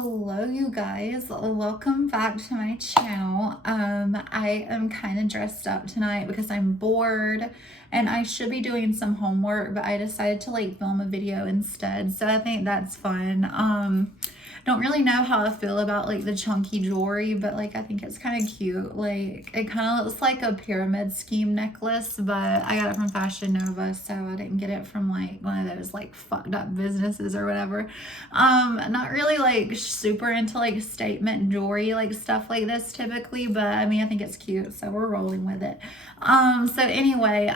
Hello you guys, welcome back to my channel. I am kind of dressed up tonight because I'm bored and I should be doing some homework, but I decided to film a video instead, so I think that's fun. Don't really know how I feel about the chunky jewelry, but I think it's kind of cute. It kind of looks like a pyramid scheme necklace, but I got it from Fashion Nova, so I didn't get it from one of those fucked up businesses or whatever. Not really super into statement jewelry stuff like this typically, but I mean I think it's cute, so we're rolling with it. So anyway,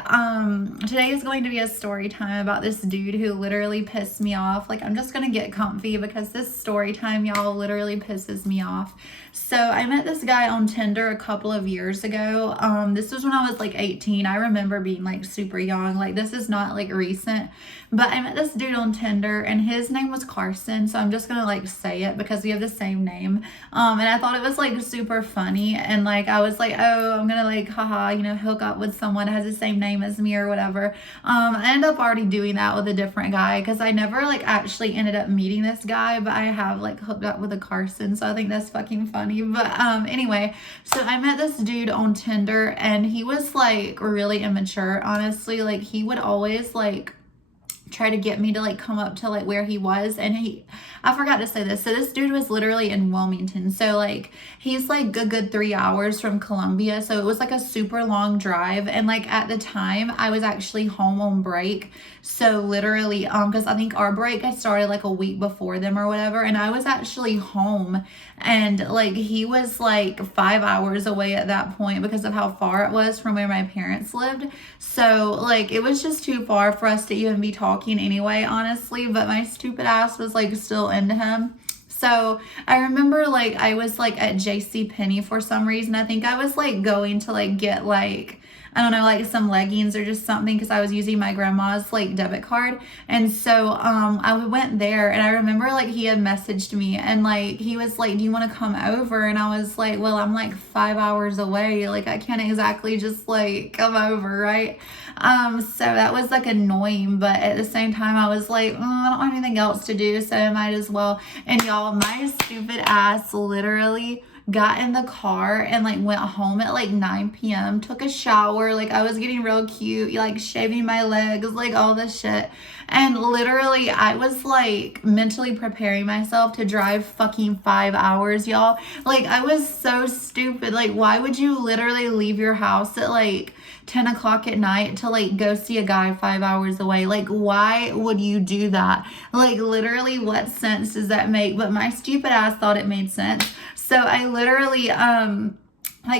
today is going to be a story time about this dude who literally pissed me off. I'm just gonna get comfy because this story time, y'all, literally pisses me off. So I met this guy on Tinder a couple of years ago. This was when I was 18. I remember being super young. This is not recent, but I met this dude on Tinder and his name was Carson. So I'm just gonna say it because we have the same name. And I thought it was super funny, and I was oh, I'm gonna haha, hook up with someone that has the same name as me or whatever. I ended up already doing that with a different guy because I never actually ended up meeting this guy, but I have hooked up with a Carson, so I think that's fucking funny. But anyway, so I met this dude on Tinder and he was really immature, honestly. He would always try to get me to come up to where he was, and I forgot to say this, so this dude was literally in Wilmington, so he's a good 3 hours from Columbia, so it was a super long drive. And at the time I was actually home on break, so literally because I think our break had started a week before them or whatever, and I was actually home, and he was 5 hours away at that point because of how far it was from where my parents lived. So it was just too far for us to even be talking anyway, honestly, but my stupid ass was still into him. So I remember I was at JCPenney for some reason. I think I was going to get I don't know, some leggings or just something, because I was using my grandma's debit card. And so I went there, and I remember he had messaged me, and he was do you want to come over? And I was well, I'm 5 hours away, I can't exactly just come over, right? So that was annoying, but at the same time I was I don't have anything else to do, so I might as well. And y'all, my stupid ass literally got in the car and went home at 9 p.m, took a shower, I was getting real cute, shaving my legs, all this shit. And literally I was mentally preparing myself to drive fucking 5 hours, y'all. I was so stupid. Why would you literally leave your house at 10 o'clock at night to go see a guy 5 hours away? Why would you do that? Literally, what sense does that make? But my stupid ass thought it made sense. So I literally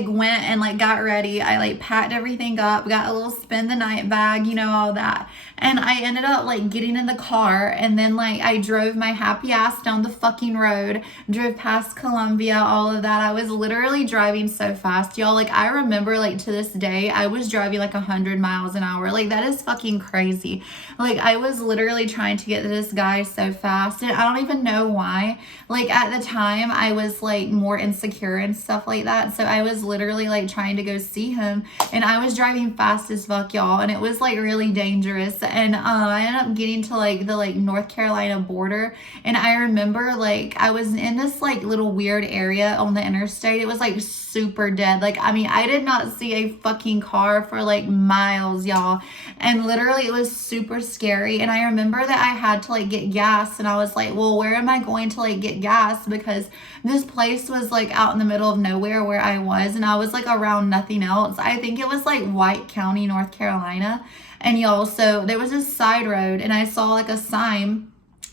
went and got ready. I packed everything up, got a little spend the night bag, all that. And I ended up getting in the car, and then I drove my happy ass down the fucking road, drove past Columbia, all of that. I was literally driving so fast, y'all. I remember to this day I was driving 100 miles an hour. That is fucking crazy. I was literally trying to get to this guy so fast, and I don't even know why. At the time I was more insecure and stuff like that, so I was literally trying to go see him, and I was driving fast as fuck, y'all, and it was really dangerous. And I ended up getting to the North Carolina border, and I remember I was in this little weird area on the interstate. It was super dead. I mean, I did not see a fucking car for miles, y'all, and literally it was super scary. And I remember that I had to get gas, and I was well, where am I going to get gas? Because this place was out in the middle of nowhere where I was, and I was around nothing else. I think it was White County, North Carolina. And y'all, so there was this side road, and I saw a sign.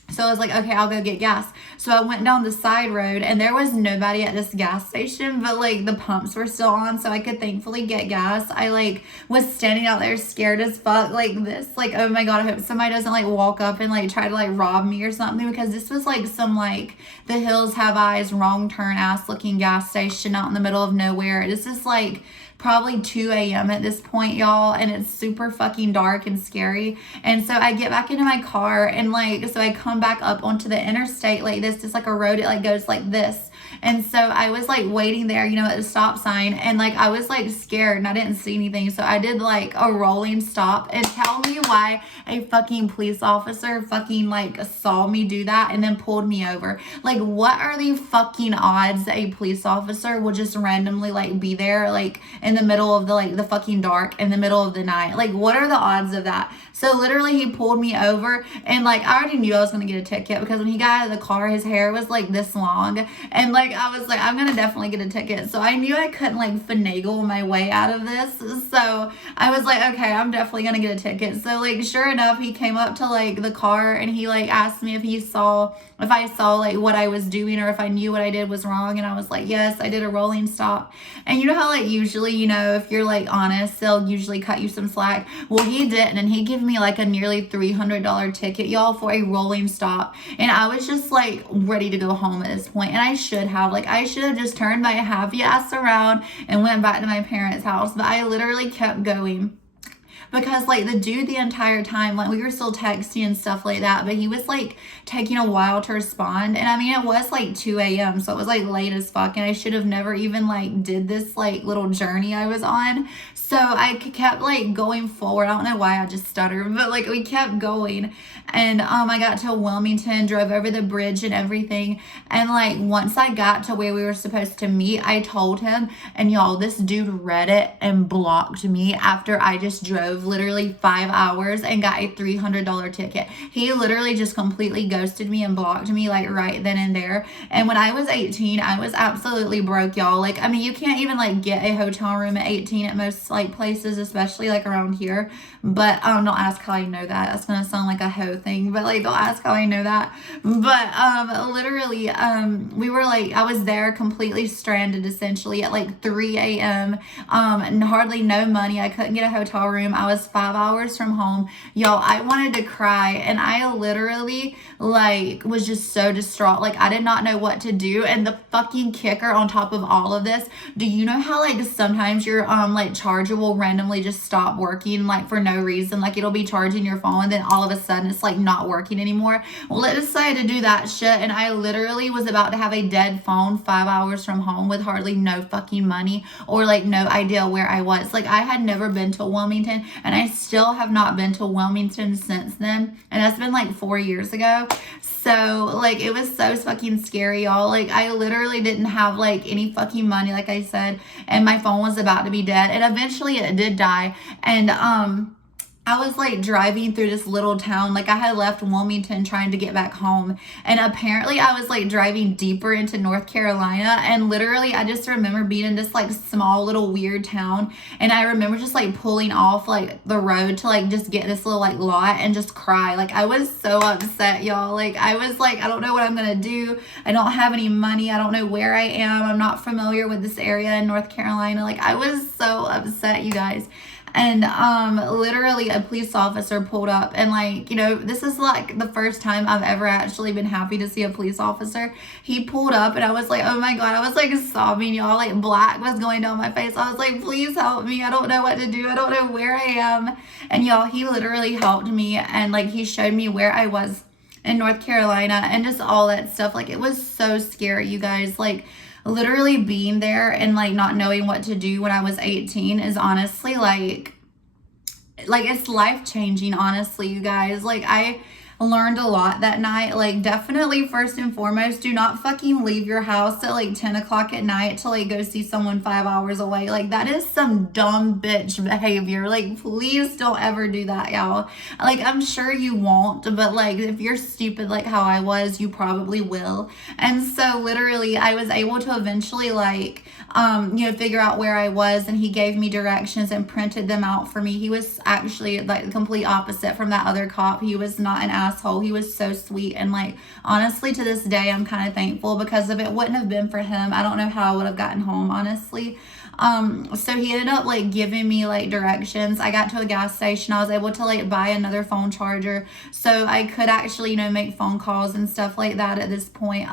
So I was okay, I'll go get gas. So I went down the side road, and there was nobody at this gas station, but the pumps were still on, so I could thankfully get gas. I was standing out there scared as fuck, this, oh my god, I hope somebody doesn't walk up and try to rob me or something, because this was some the hills have eyes wrong turn ass looking gas station out in the middle of nowhere. This is probably 2 a.m. at this point, y'all, and it's super fucking dark and scary. And so I get back into my car, and like, so I come back up onto the interstate like this. It's like a road, it like goes like this. And so I was like waiting there, you know, at the stop sign, and like I was like scared and I didn't see anything. So I did like a rolling stop. And tell me why a fucking police officer fucking like saw me do that and then pulled me over. Like, what are the fucking odds that a police officer will just randomly like be there like in the middle of the like the fucking dark in the middle of the night? Like, what are the odds of that? So literally he pulled me over, and like I already knew I was gonna get a ticket because when he got out of the car, his hair was like this long, and like I was like, I'm gonna definitely get a ticket. So I knew I couldn't like finagle my way out of this. So I was like, okay, I'm definitely gonna get a ticket. So like sure enough, he came up to like the car, and he like asked me if I saw like what I was doing or if I knew what I did was wrong. And I was like, yes, I did a rolling stop. And you know how like usually, you know, if you're like honest, they'll usually cut you some slack. Well, he didn't, and he gave me like a nearly $300 ticket, y'all, for a rolling stop. And I was just like ready to go home at this point. And I should have just turned my happy ass around and went back to my parents' house. But I literally kept going. Because like the dude the entire time, like we were still texting and stuff like that, but he was like taking a while to respond. And I mean, it was like 2 a.m. so it was like late as fuck, and I should have never even like did this like little journey I was on. So I kept like going forward. I don't know why I just stuttered, but like we kept going. And I got to Wilmington, drove over the bridge and everything. And like once I got to where we were supposed to meet, I told him, and y'all, this dude read it and blocked me after I just drove literally 5 hours and got a $300 ticket. He literally just completely ghosted me and blocked me like right then and there. And when I was 18, I was absolutely broke, y'all. Like, I mean, you can't even like get a hotel room at 18 at most like places, especially like around here. But don't ask how I know that. That's gonna sound like a hoe thing, but like don't ask how I know that. But literally we were like, I was there completely stranded essentially at like 3 a.m. And hardly no money. I couldn't get a hotel room. I was 5 hours from home. Y'all, I wanted to cry, and I literally like was just so distraught. Like I did not know what to do. And the fucking kicker on top of all of this, do you know how like sometimes your like charger will randomly just stop working like for no reason? Like it'll be charging your phone and then all of a sudden it's like not working anymore. Well, it decided to do that shit, and I literally was about to have a dead phone 5 hours from home with hardly no fucking money or like no idea where I was. Like I had never been to Wilmington, and I still have not been to Wilmington since then, and that's been like 4 years ago. So like it was so fucking scary, y'all. Like I literally didn't have like any fucking money, like I said, and my phone was about to be dead, and eventually it did die. And I was like driving through this little town. Like I had left Wilmington trying to get back home, and apparently I was like driving deeper into North Carolina, and literally I just remember being in this like small little weird town, and I remember just like pulling off like the road to like just get this little like lot and just cry. Like I was so upset, y'all. Like I was like, I don't know what I'm gonna do. I don't have any money. I don't know where I am. I'm not familiar with this area in North Carolina. Like I was so upset, you guys. And literally a police officer pulled up, and like, you know, this is like the first time I've ever actually been happy to see a police officer. He pulled up, and I was like, oh my God, I was like sobbing, y'all. Like black was going down my face. I was like, please help me. I don't know what to do. I don't know where I am. And y'all, he literally helped me, and like he showed me where I was in North Carolina and just all that stuff. Like it was so scary, you guys. Like literally being there and like not knowing what to do when I was 18 is honestly like it's life changing, honestly, you guys. Like I learned a lot that night. Like definitely first and foremost, do not fucking leave your house at like 10 o'clock at night to like go see someone 5 hours away. Like that is some dumb bitch behavior. Like please don't ever do that, y'all. Like I'm sure you won't, but like if you're stupid like how I was, you probably will. And so literally I was able to eventually like you know, figure out where I was, and he gave me directions and printed them out for me. He was actually like the complete opposite from that other cop. He was not an asshole. He was so sweet, and like honestly to this day I'm kind of thankful, because if it wouldn't have been for him, I don't know how I would have gotten home, honestly. So he ended up like giving me like directions. I got to a gas station. I was able to like buy another phone charger so I could actually, you know, make phone calls and stuff like that at this point.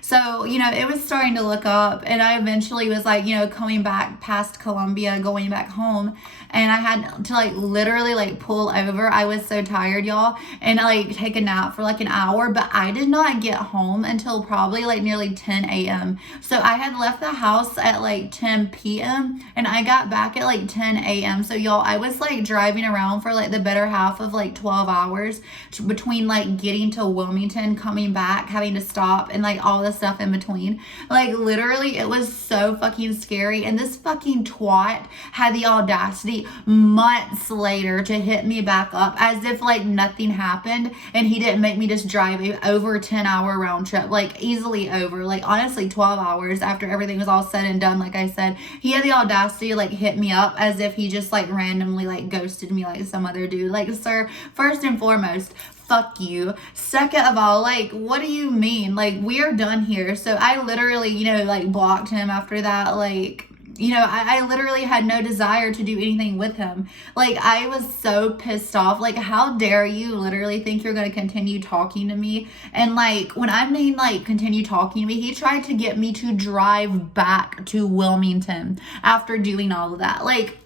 So, you know, it was starting to look up, and I eventually was like, you know, coming back past Columbia, going back home, and I had to like literally like pull over. I was so tired, y'all, and like take a nap for like an hour, but I did not get home until probably like nearly 10 a.m. So I had left the house at like 10 p.m. and I got back at like 10 a.m. So y'all, I was like driving around for like the better half of like 12 hours between like getting to Wilmington, coming back, having to stop, and like all the stuff in between. Like literally, it was so fucking scary. And this fucking twat had the audacity months later to hit me back up as if like nothing happened, and he didn't make me just drive over 10-hour round trip, like easily over, like honestly 12 hours after everything was all said and done. Like I said, he had the audacity to like hit me up as if he just like randomly like ghosted me like some other dude. Like, sir, first and foremost, fuck you. Second of all, like, what do you mean? Like, we are done here. So I literally, you know, like blocked him after that. Like, you know, I literally had no desire to do anything with him. Like, I was so pissed off. Like, how dare you literally think you're going to continue talking to me? And like, when I mean like continue talking to me, he tried to get me to drive back to Wilmington after doing all of that. Like,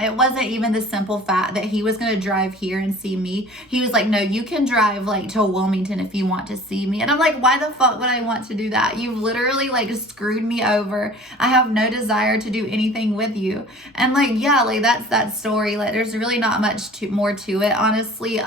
it wasn't even the simple fact that he was going to drive here and see me. He was like, no, you can drive like to Wilmington if you want to see me. And I'm like, why the fuck would I want to do that? You've literally like screwed me over. I have no desire to do anything with you. And like, yeah, like that's that story. Like, there's really not much more to it, honestly.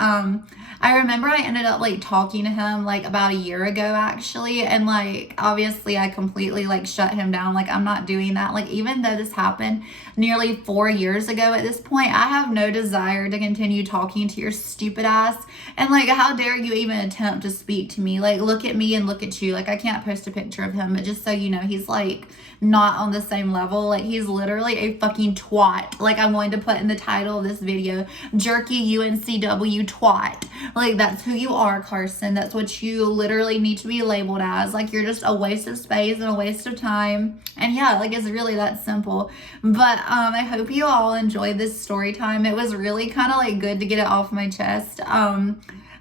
I remember I ended up like talking to him like about a year ago actually, and like obviously I completely like shut him down. Like, I'm not doing that. Like, even though this happened nearly 4 years ago at this point, I have no desire to continue talking to your stupid ass. And like, how dare you even attempt to speak to me? Like, look at me and look at you. Like, I can't post a picture of him, but just so you know, he's like not on the same level. Like, he's literally a fucking twat. Like, I'm going to put in the title of this video, Jerky UNCW twat. Like, that's who you are, Carson. That's what you literally need to be labeled as. Like, you're just a waste of space and a waste of time. And yeah, like, it's really that simple. But I hope you all enjoyed this story time. It was really kind of like good to get it off my chest.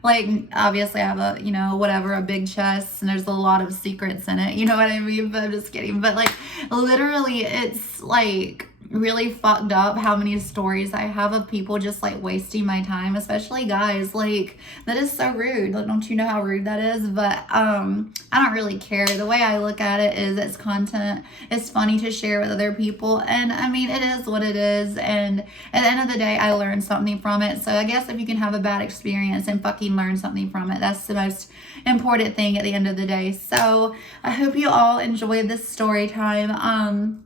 Like, obviously I have a, you know, whatever, a big chest, and there's a lot of secrets in it, you know what I mean? But I'm just kidding. But like, literally, it's like really fucked up how many stories I have of people just like wasting my time, especially guys. Like, that is so rude. Like, don't you know how rude that is? But I don't really care. The way I look at it is it's content. It's funny to share with other people, and I mean, it is what it is, and at the end of the day, I learned something from it. So I guess if you can have a bad experience and fucking learn something from it, that's the most important thing at the end of the day. So I hope you all enjoyed this story time.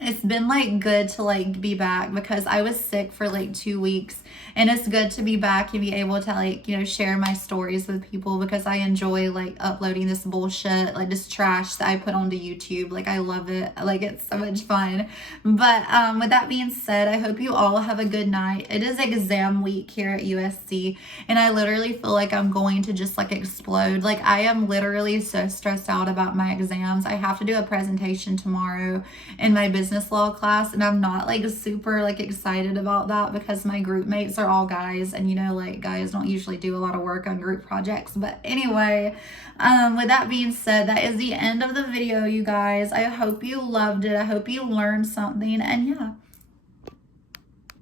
It's been like good to like be back because I was sick for like 2 weeks, and it's good to be back and be able to like, you know, share my stories with people because I enjoy like uploading this bullshit, like this trash that I put onto YouTube. Like, I love it. Like, it's so much fun. But with that being said, I hope you all have a good night. It is exam week here at USC, and I literally feel like I'm going to just like explode. Like, I am literally so stressed out about my exams. I have to do a presentation tomorrow in my business law class, and I'm not like super like excited about that because my group mates are all guys, and you know, like, guys don't usually do a lot of work on group projects. But anyway, with that being said, that is the end of the video, you guys. I hope you loved it. I hope you learned something, and yeah,